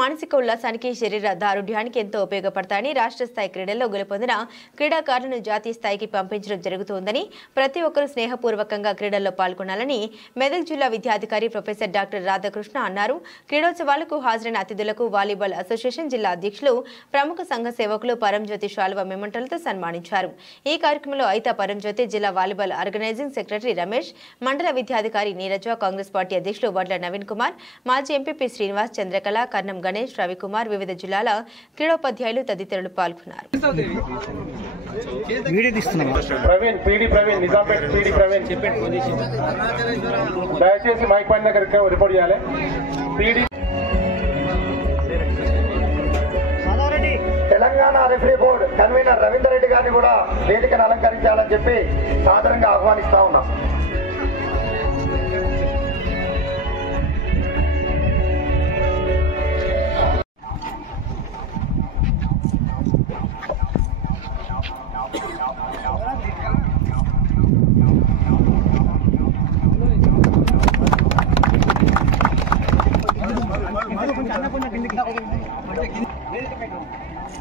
మానసిక ఉల్లాసానికి శరీర దారుఢ్యానికి ఎంతో ఉపయోగపడతాయని రాష్ట్ర స్థాయి క్రీడల్లో గెలుపొందిన క్రీడాకారులను జాతీయ స్థాయికి పంపించడం జరుగుతోందని ప్రతి ఒక్కరూ స్నేహపూర్వకంగా క్రీడల్లో పాల్గొనాలని మెదక్ జిల్లా విద్యాధికారి ప్రొఫెసర్ డాక్టర్ రాధాకృష్ణ అన్నారు. క్రీడోత్సవాలకు హాజరైన అతిథులకు వాలీబాల్ అసోసియేషన్ జిల్లా అధ్యక్షులు ప్రముఖ సంఘ సేవకులు పరంజ్యోతి శాలువ మెమంటలతో సన్మానించారు. ఈ కార్యక్రమంలో ఐతా పరంజ్యోతి, జిల్లా వాలీబాల్ ఆర్గనైజింగ్ సెక్రటరీ రమేష్, మండల విద్యాధికారి నీరజ, కాంగ్రెస్ పార్టీ అధ్యక్షులు వడ్ల నవీన్ కుమార్, మాజీ ఎంపీపీ శ్రీనివాస్, చంద్రకళ, కర్ణం గణేష్, రవికుమార్, వివిధ జిల్లాల క్రీడోపాధ్యాయులు తదితరులు పాల్గొన్నారు. Telangana referee board convener Ravinder Reddy గారిని కూడా వేదికను అలంకరించాలని చెప్పి సాదరంగా ఆహ్వానిస్తా ఉన్నాం.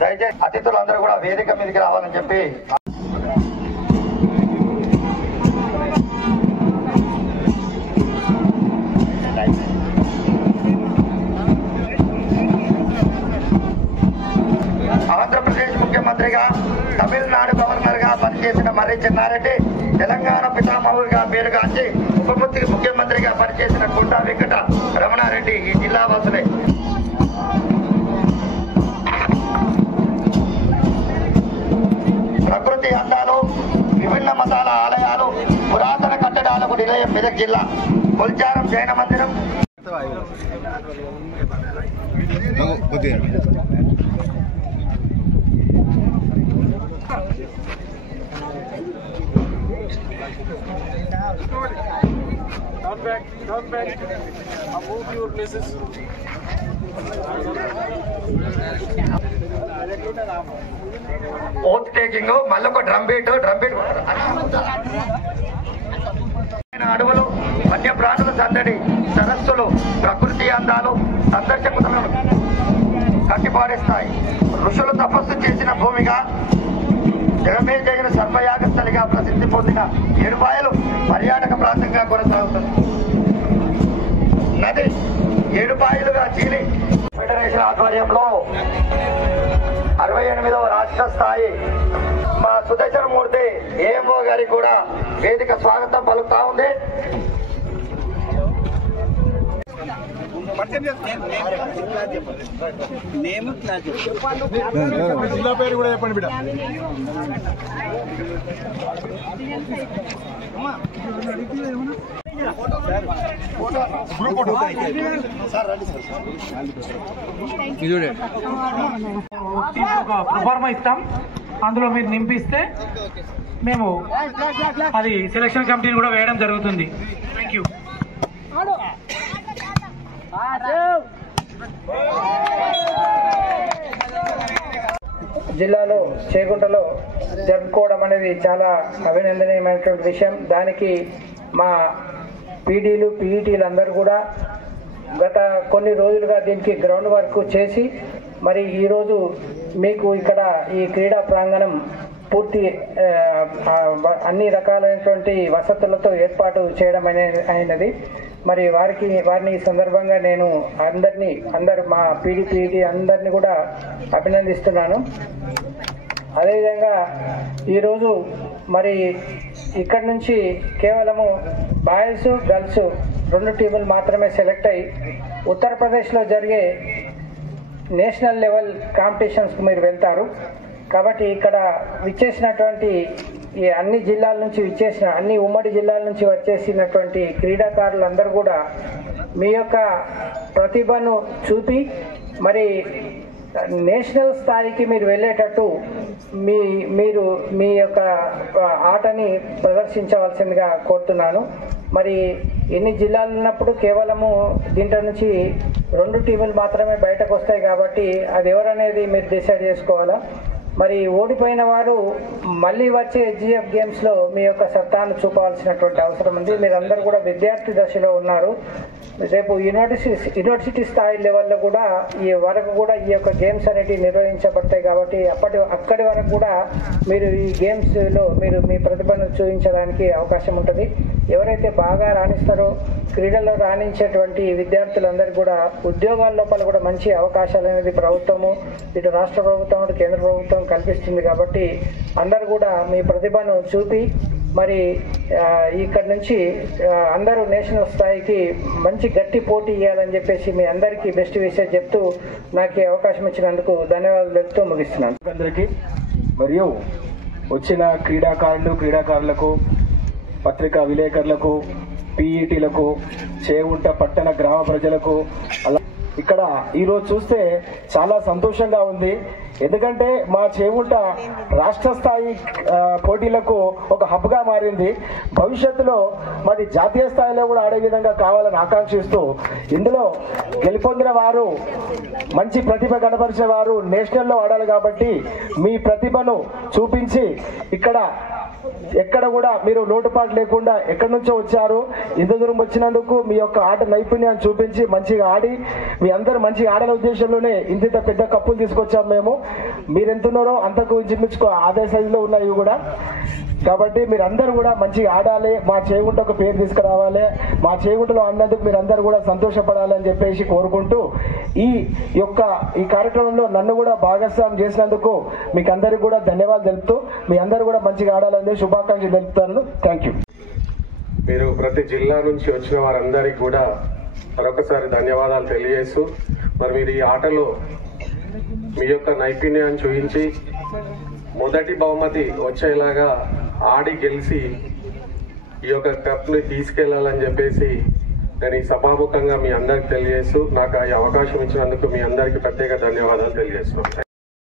దయచేసి అతిథులందరూ కూడా వేదిక మీదకి రావాలని చెప్పి ఆంధ్రప్రదేశ్ ముఖ్యమంత్రిగా, తమిళనాడు గవర్నర్ గా పనిచేసిన మర్రి చెన్నారెడ్డి, తెలంగాణ పితామహుడిగా పేరుగాంచి ఉప ముఖ్యమంత్రిగా పనిచేసిన కొండా వెంకట రమణారెడ్డి ఈ జిల్లా వాసులే. ప్రకృతి అందాలు, విభిన్న మతాల ఆలయాలు, పురాతన కట్టడాలకు నిలయం మెదక్ జిల్లా. కొల్చారం జైన మందిరం, ఓత్ టేకింగ్, మళ్ళొక డ్రమ్ బీట్ అడవులు, వన్యప్రాణుల సందడి, సరస్సులు, ప్రకృతి అందాలు సందర్శకులను కట్టిపాడేస్తాయి. ఋషులు తపస్సు చేసిన భూమిగా, జగమే జగిన సర్వయాగస్థలిగా ప్రసిద్ధి పొందిన ఏడుపాయలు పర్యాటక ప్రాంతంగా కొనసాగుతుంది. నది ఏడుపాయలుగా చీలి ఫెడరేషన్ ఆధ్వర్యంలో 68వ రాష్ట్ర స్థాయి మా సుదర్శనమూర్తి ఏఎంఓ గారికి కూడా వేదిక స్వాగతం పలుకుతా ఉంది. జిల్లా పేరు కూడా చెప్పండి బిడ్డ. ప్రొఫార్మా ఇస్తాం, అందులో మీరు నింపిస్తే మేము అది సెలక్షన్ కమిటీని కూడా వేయడం జరుగుతుంది. Thank you. జిల్లాలో చేగుంటలో జరుపుకోవడం అనేది చాలా అభినందనీయమైనటువంటి విషయం. దానికి మా పీడీలు, పీఈటీలు అందరూ కూడా గత కొన్ని రోజులుగా దీనికి గ్రౌండ్ వర్క్ చేసి మరి ఈరోజు మీకు ఇక్కడ ఈ క్రీడా ప్రాంగణం పూర్తి అన్ని రకాలైనటువంటి వసతులతో ఏర్పాటు చేయడం అయినది. మరి వారిని ఈ సందర్భంగా నేను అందరు మా పీడీపీఈటీ అందరినీ కూడా అభినందిస్తున్నాను. అదేవిధంగా ఈరోజు మరి ఇక్కడి నుంచి కేవలము బాయ్స్, గర్ల్స్ 2 టీములు మాత్రమే సెలెక్ట్ అయ్యి ఉత్తరప్రదేశ్లో జరిగే నేషనల్ లెవెల్ కాంపిటీషన్స్కి మీరు వెళ్తారు. కాబట్టి ఇక్కడ విచ్చేసినటువంటి ఈ అన్ని జిల్లాల నుంచి అన్ని ఉమ్మడి జిల్లాల నుంచి వచ్చేసినటువంటి క్రీడాకారులందరూ కూడా మీ యొక్క ప్రతిభను చూపి మరి నేషనల్ స్థాయికి మీరు వెళ్ళేటట్టు మీరు మీ యొక్క ఆటని ప్రదర్శించవలసిందిగా కోరుతున్నాను. మరి ఎన్ని జిల్లాలు ఉన్నప్పుడు కేవలము దీంట్లో నుంచి 2 టీములు మాత్రమే బయటకు వస్తాయి కాబట్టి అది ఎవరనేది మీరు డిసైడ్ చేసుకోవాలా. మరి ఓడిపోయిన వారు మళ్ళీ వచ్చే హెచ్జిఎఫ్ గేమ్స్లో మీ యొక్క సత్తాను చూపాల్సినటువంటి అవసరం ఉంది. మీరందరూ కూడా విద్యార్థి దశలో ఉన్నారు. రేపు యూనివర్సిటీ స్థాయి లెవెల్లో కూడా ఈ వరకు కూడా ఈ యొక్క గేమ్స్ అనేటివి నిర్వహించబడతాయి కాబట్టి అక్కడి వరకు కూడా మీరు ఈ గేమ్స్లో మీరు మీ ప్రతిభను చూపించడానికి అవకాశం ఉంటుంది. ఎవరైతే బాగా రాణిస్తారో క్రీడల్లో రాణించేటువంటి విద్యార్థులందరికీ కూడా ఉద్యోగాల లోపల కూడా మంచి అవకాశాలు అనేది ప్రభుత్వము, ఇటు రాష్ట్ర ప్రభుత్వం, ఇటు కేంద్ర ప్రభుత్వం కల్పిస్తుంది. కాబట్టి అందరూ కూడా మీ ప్రతిభను చూపి మరి ఇక్కడ నుంచి అందరూ నేషనల్ స్థాయికి మంచి గట్టి పోటీ ఇవ్వాలని చెప్పేసి మీ అందరికీ బెస్ట్ విషయం చెప్తూ నాకు అవకాశం ఇచ్చినందుకు ధన్యవాదాలు చెప్తూ ముగిస్తున్నాను. అందరికీ మరియు వచ్చిన క్రీడాకారులకు, పత్రికా విలేకరులకు, పీఈటీలకు, చేగుంట పట్టణ గ్రామ ప్రజలకు అలా ఇక్కడ ఈరోజు చూస్తే చాలా సంతోషంగా ఉంది. ఎందుకంటే మా చేగుంట రాష్ట్ర స్థాయి పోటీలకు ఒక హబ్గా మారింది. భవిష్యత్తులో మరి జాతీయ స్థాయిలో కూడా ఆడే విధంగా కావాలని ఆకాంక్షిస్తూ ఇందులో గెలుపొందిన వారు, మంచి ప్రతిభ కనపరిచిన వారు నేషనల్లో ఆడాలి. కాబట్టి మీ ప్రతిభను చూపించి ఎక్కడ కూడా మీరు లోటుపాటు లేకుండా ఎక్కడి నుంచో వచ్చారు, ఇంత దూరం వచ్చినందుకు మీ యొక్క ఆట నైపుణ్యాన్ని చూపించి మంచిగా ఆడి మీ అందరూ మంచిగా ఆడాల ఉద్దేశంలోనే ఇంత పెద్ద కప్పులు తీసుకొచ్చాం మేము. మీరెంతున్నారో అంతకు ఇంచుమించుకో అదే సైజులో ఉన్నాయి కూడా. కాబట్టి మీరందరూ కూడా మంచిగా ఆడాలి, మా చేగుంటకు పేరు తీసుకురావాలి, మా చేగుంటలో ఆడినందుకు మీరందరూ కూడా సంతోషపడాలి అని చెప్పేసి కోరుకుంటూ ఈ కార్యక్రమంలో నన్ను కూడా భాగస్వామ్యం చేసినందుకు మీకు అందరికీ కూడా ధన్యవాదాలు తెలుపుతూ మీ అందరూ కూడా మంచిగా ఆడాలని శుభాకాంక్షలు తెలుపుతాను. Thank you. మీరు ప్రతి జిల్లా నుంచి వచ్చిన వారందరికీ కూడా మరొకసారి ధన్యవాదాలు తెలియజేస్తూ మరి మీరు ఈ ఆటలో మీ యొక్క నైపుణ్యాన్ని చూపించి మొదటి బహుమతి వచ్చేలాగా ఆడి గెలిచి ఈ యొక్క కప్ని తీసుకెళ్లాలని చెప్పేసి నేను ఈ సభాముఖంగా మీ అందరికి తెలియజేస్తూ నాకు ఈ అవకాశం ఇచ్చినందుకు మీ అందరికీ ప్రత్యేక ధన్యవాదాలు తెలియజేస్తున్నాను.